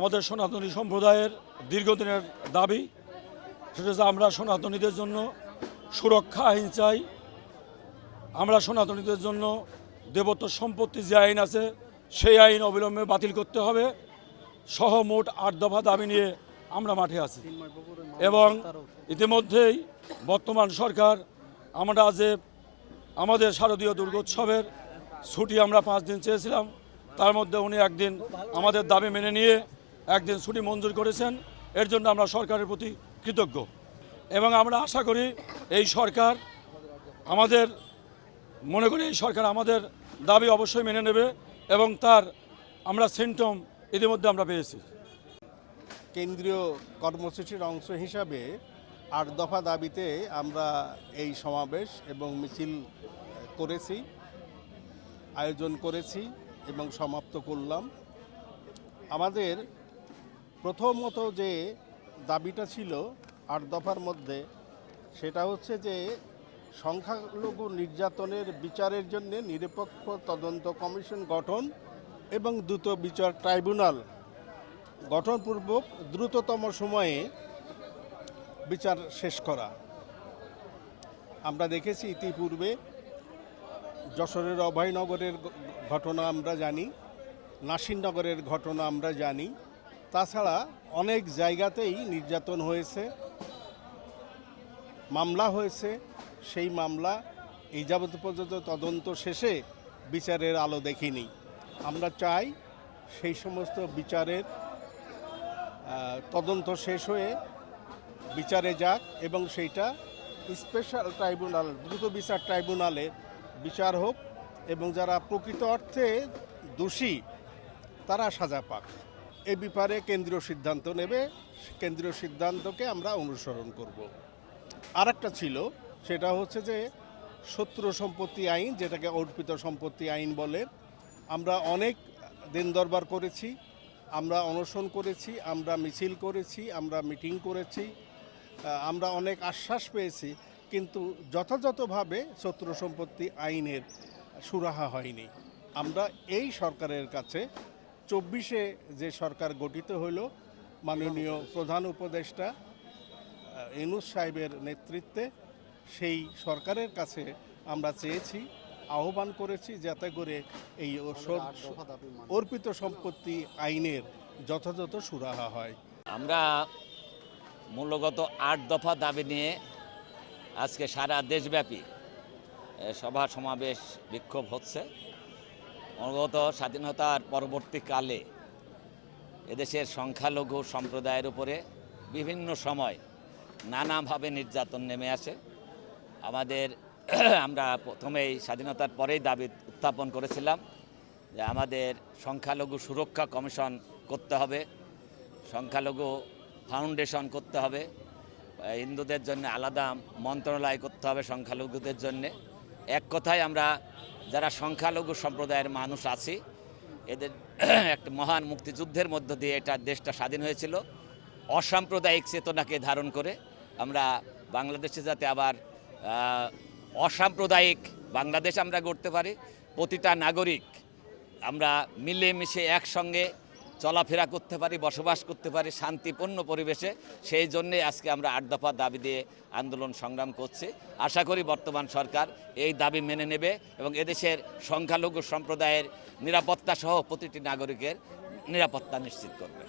আমাদের সনাতনী সম্প্রদায়ের দীর্ঘদিনের দাবি, সেটা হচ্ছে আমরা সনাতনীদের জন্য সুরক্ষা আইন চাই। আমরা সনাতনীদের জন্য দেবত্ব সম্পত্তি যে আইন আছে সেই আইন অবিলম্বে বাতিল করতে হবে সহ মোট 8 দফা দাবি নিয়ে আমরা মাঠে আছি। এবং ইতিমধ্যেই বর্তমান সরকার আমরা যে আমাদের শারদীয় দুর্গোৎসবের ছুটি আমরা 5 দিন চেয়েছিলাম, তার মধ্যে উনি একদিন আমাদের দাবি মেনে নিয়ে একদিন ছুটি মঞ্জুর করেছেন। এর জন্য আমরা সরকারের প্রতি কৃতজ্ঞ এবং আমরা আশা করি এই সরকার আমাদের আমাদের দাবি অবশ্যই মেনে নেবে এবং তার আমরা সিমটম ইতিমধ্যে আমরা পেয়েছি। কেন্দ্রীয় কর্মসূচির অংশ হিসাবে 8 দফা দাবিতে আমরা এই সমাবেশ এবং মিছিল করেছি, আয়োজন করেছি এবং সমাপ্ত করলাম। আমাদের প্রথমত যে দাবিটা ছিল 8 দফার মধ্যে, সেটা হচ্ছে যে সংখ্যালঘু নির্যাতনের বিচারের জন্য নিরপেক্ষ তদন্ত কমিশন গঠন এবং দ্রুত বিচার ট্রাইব্যুনাল গঠনপূর্বক দ্রুততম সময়ে বিচার শেষ করা। আমরা দেখেছি ইতিপূর্বে যশোরের অভয়নগরের ঘটনা আমরা জানি, নাসিরনগরের ঘটনা আমরা জানি, তাছাড়া অনেক জায়গাতেই নির্যাতন হয়েছে, মামলা হয়েছে। সেই মামলা এই যাবত পর্যন্ত তদন্ত শেষে বিচারের আলো দেখিনি। আমরা চাই সেই সমস্ত বিচারের তদন্ত শেষ হয়ে বিচারে যাক এবং সেইটা স্পেশাল ট্রাইব্যুনাল, দ্রুত বিচার ট্রাইব্যুনালে বিচার হোক এবং যারা প্রকৃত অর্থে দোষী তারা সাজা পাক। এ ব্যাপারে কেন্দ্রীয় সিদ্ধান্ত নেবে, কেন্দ্রীয় সিদ্ধান্তকে আমরা অনুসরণ করব। আরেকটা ছিল, সেটা হচ্ছে যে শত্রু সম্পত্তি আইন, যেটাকে অর্পিত সম্পত্তি আইন বলে। আমরা অনেক দিন দরবার করেছি, আমরা অনশন করেছি, আমরা মিছিল করেছি, আমরা মিটিং করেছি, আমরা অনেক আশ্বাস পেয়েছি, কিন্তু যথাযথভাবে শত্রু সম্পত্তি আইনের সুরাহা হয়নি। আমরা এই সরকারের কাছে 24-এ যে সরকার গঠিত হলো মাননীয় প্রধান উপদেষ্টা ইউনূস সাহেবের নেতৃত্বে, সেই সরকারের কাছে আমরা চেয়েছি, আহ্বান করেছি যাতে করে এই অর্পিত সম্পত্তি আইনের যথাযথ সুরাহা হয়। আমরা মূলগত 8 দফা দাবি নিয়ে আজকে সারা দেশব্যাপী সভা সমাবেশ বিক্ষোভ হচ্ছে। মূলগত স্বাধীনতার পরবর্তীকালে এদেশের সংখ্যালঘু সম্প্রদায়ের উপরে বিভিন্ন সময় নানাভাবে নির্যাতন নেমে আসে। আমরা প্রথমেই স্বাধীনতার পরেই দাবি উত্থাপন করেছিলাম যে আমাদের সংখ্যালঘু সুরক্ষা কমিশন করতে হবে, সংখ্যালঘু ফাউন্ডেশন করতে হবে, হিন্দুদের জন্য আলাদা মন্ত্রণালয় করতে হবে সংখ্যালঘুদের জন্যে। এক কথায় আমরা যারা সংখ্যালঘু সম্প্রদায়ের মানুষ আছি, এদের একটা মহান মুক্তিযুদ্ধের মধ্য দিয়ে এটা দেশটা স্বাধীন হয়েছিল। অসাম্প্রদায়িক চেতনাকে ধারণ করে আমরা বাংলাদেশে যাতে আবার অসাম্প্রদায়িক বাংলাদেশ আমরা গড়তে পারি, প্রতিটা নাগরিক আমরা মিলেমিশে একসঙ্গে চলাফেরা করতে পারি, বসবাস করতে পারি শান্তিপূর্ণ পরিবেশে, সেই জন্যে আজকে আমরা 8 দফা দাবি দিয়ে আন্দোলন সংগ্রাম করছি। আশা করি বর্তমান সরকার এই দাবি মেনে নেবে এবং এদেশের সংখ্যালঘু সম্প্রদায়ের নিরাপত্তা সহ প্রতিটি নাগরিকের নিরাপত্তা নিশ্চিত করবে।